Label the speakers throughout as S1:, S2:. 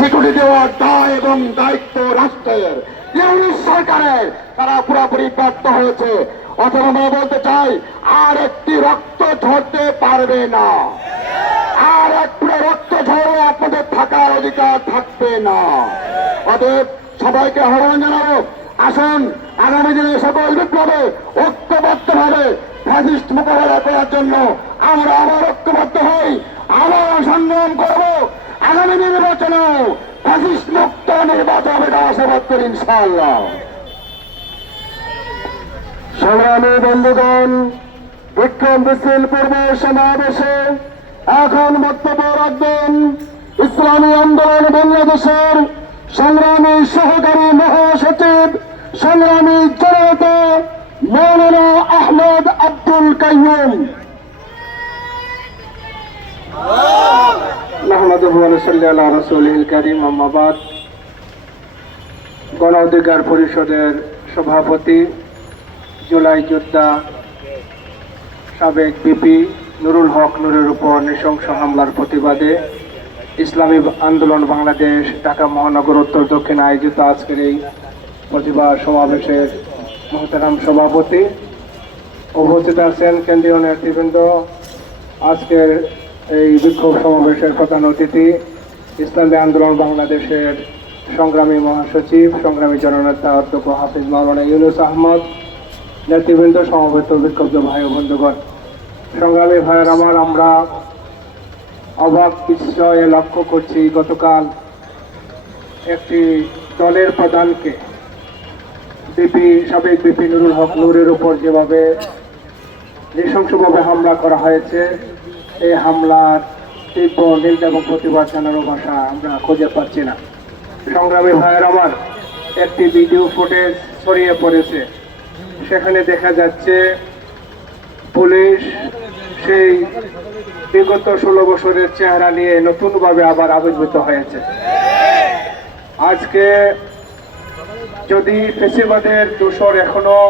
S1: Security দেওয়ার দায় এবং দায়িত্ব রাষ্ট্রের। ইউনিট সরকারের। তারা পুরোপুরি ব্যর্থ হয়েছে। অথবা আমরা বলতে চাই, আর একটি রক্ত ঝরতে পারবে না। আর একটু রক্ত ঝরে আপনাদের থাকার অধিকার থাকবে না। অতএব সবাইকে আহ্বান জানাব, আসুন, আগামী দিনে সকল বিপ্লবে ঐক্যবদ্ধ ভাবে ফ্যাসিস্ট মোকাবেলা করার জন্য আমরা আবার ঐক্যবদ্ধ হই, আবার সংগ্রাম করব। আগামী নির্বাচনে ফ্যাসিস্ট মুক্ত নির্বাচন হবে এটা আশাবাদ করি ইনশাআল্লাহ। সংগ্রামী বন্ধুগণ, বিক্রম মিছিল পূর্ব সমাবেশে এখন বক্তব্য রাখবেন ইসলামী আন্দোলন বাংলাদেশের সংগ্রামী সহকারী মহাসচিব, সংগ্রামী জনতা মৌলানা আহমদ আব্দুল কাইয়ুম।
S2: গণ অধিকার পরিষদের সভাপতি, জুলাই যোদ্ধা, সাবেক বিপি নুরুল হক নুরের উপর নৃশংস হামলার প্রতিবাদে ইসলামী আন্দোলন বাংলাদেশ, ঢাকা মহানগর, উত্তর, দক্ষিণ আয়োজিত আজকের এই প্রতিবাদ সমাবেশের মহতারাম সভাপতি। উপস্থিত আছেন কেন্দ্রীয় নেতৃবৃন্দ। আজকের এই বিক্ষোভ সমাবেশের প্রধান অতিথি, ইসলামী আন্দোলন বাংলাদেশের সংগ্রামী মহাসচিব, সংগ্রামী জননেতা অধ্যক্ষ হাফিজ মাওলানা ইউনুস আহমদ, নেতৃবৃন্দ, সমবেত বিক্ষুব্ধ ভাই ও বন্ধুগণ। সংগ্রামী ভাইয়ের আমার, আমরা অবাক বিস্ময়ে লক্ষ্য করছি গতকাল একটি দলের প্রধানকে। বিপি, সাবেক বিপি নুরুল হক নুরের উপর যেভাবে নৃশংসভাবে হামলা করা হয়েছে এই হামলার তীব্র এবং প্রতিবাদ জানানোর ভাষা আমরা খুঁজে পাচ্ছি না। সংগ্রামী ভাইয়ের আমার একটি ভিডিও ফুটেজ ছড়িয়ে পড়েছে। সেখানে দেখা যাচ্ছে পুলিশ সেই বিগত ষোলো বছরের চেহারা নিয়ে নতুনভাবে আবার আবির্ভূত হয়েছে। আজকে যদি ফেসিবাদের দোষর এখনও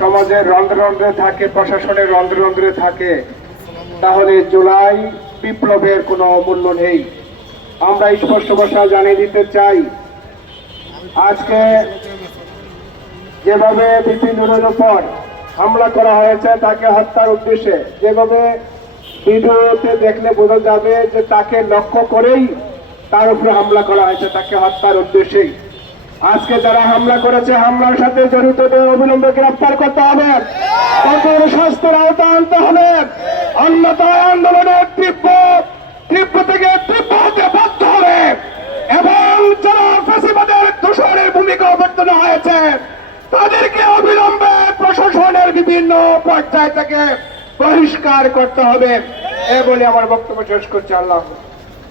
S2: সমাজের রন্ধ্রে রন্ধ্রে থাকে, প্রশাসনের রন্ধ্রে রন্ধ্রে থাকে তাহলে জুলাই বিপ্লবের কোনো মূল্য নেই। আমরা স্পষ্ট ভাষা জানিয়ে দিতে চাই, আজকে যেভাবে বিপিনুরের উপর হামলা করা হয়েছে, তাকে হত্যার উদ্দেশ্যে, যেভাবে ভিডিওতে দেখলে বোঝা যাবে যে তাকে লক্ষ্য করেই তার উপরে হামলা করা হয়েছে, তাকে হত্যার উদ্দেশ্যেই। আজকে যারা হামলা করেছে, হামলার সাথে জড়িতদের অবিলম্বে গ্রেফতার করতে হবে। শাস্তির আওতা আনতে হবে। অন্যথায় আন্দোলনের তীব্র তীব্র থেকে তীব্র হতে বাধ্য হবে। এবং যারা ফাঁসিবাদের দূষণের ভূমিকা অবর্তন হয়েছে, তাদেরকে অবিলম্বে প্রশাসনের বিভিন্ন পর্যায় থেকে বহিষ্কার করতে হবে। এ বলে আমার বক্তব্য শেষ করছি। আল্লাহ।